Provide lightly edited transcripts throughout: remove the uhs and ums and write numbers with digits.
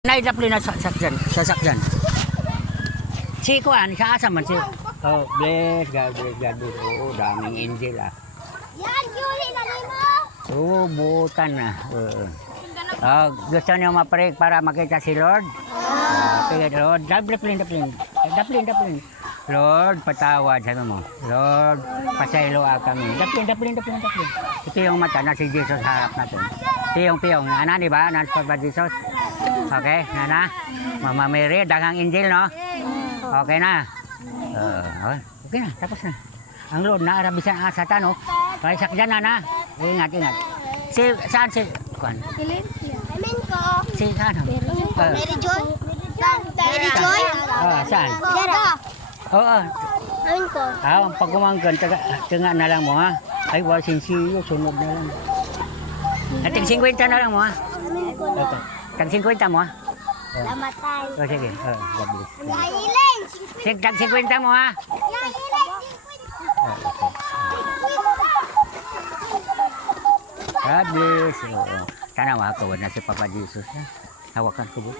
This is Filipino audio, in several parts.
Naidapli na sasakyan. Si Kuan, sa asa man si. Oh, bless God, bless. Oo, daming angel ah. Yan, Yuli na mo. Oo, butan na. Gusto niyo maparig para makita si Lord? Okay, Lord, daplin. Lord, patawad, sabi mo. Lord, pasaylo kami. Daplin. Ito yung mata na si Jesus harap natin. Piyong. Ana, di ba? Nanspot ba Jesus? Okay, nana. Mama Mary, daghang angel, no? Okay na. Okay na, tapos na. Ang Lord na arabisan ang satan, no? Kaya sakyan na. Ingat. Saan si Kuan? Amen ko. Si ano? Mary Joy. Mary Joy. Saan? Dara. Oo. Amen ko. Ang pagkumanggan, taga na lang mo, ha? Ay, wasin siyo, sunod na lang. Ating 50 na lang mo, ha? Amen ko. Okay. Tag 50 mo, ha? Namatay. O, sige. God bless. Yailin. Tag 50 mo, ha? God bless. Sana makakawad na si Papa Jesus, ha? Hawakan ko po.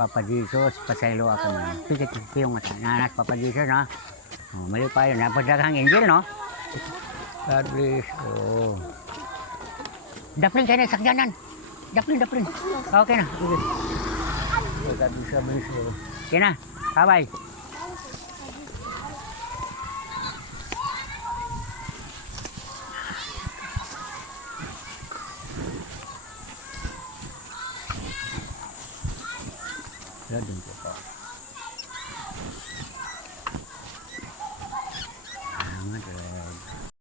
Papa Jesus, pasaylo ako na. Sige, yung mata. Nanas, Papa Jesus, no? Mali pa yun. Napadaghang angel, no? God bless. Daplin kayo na sakyanan. Daplin. Okay na. Okay. God bless. Okay na. Bye-bye. Doon po.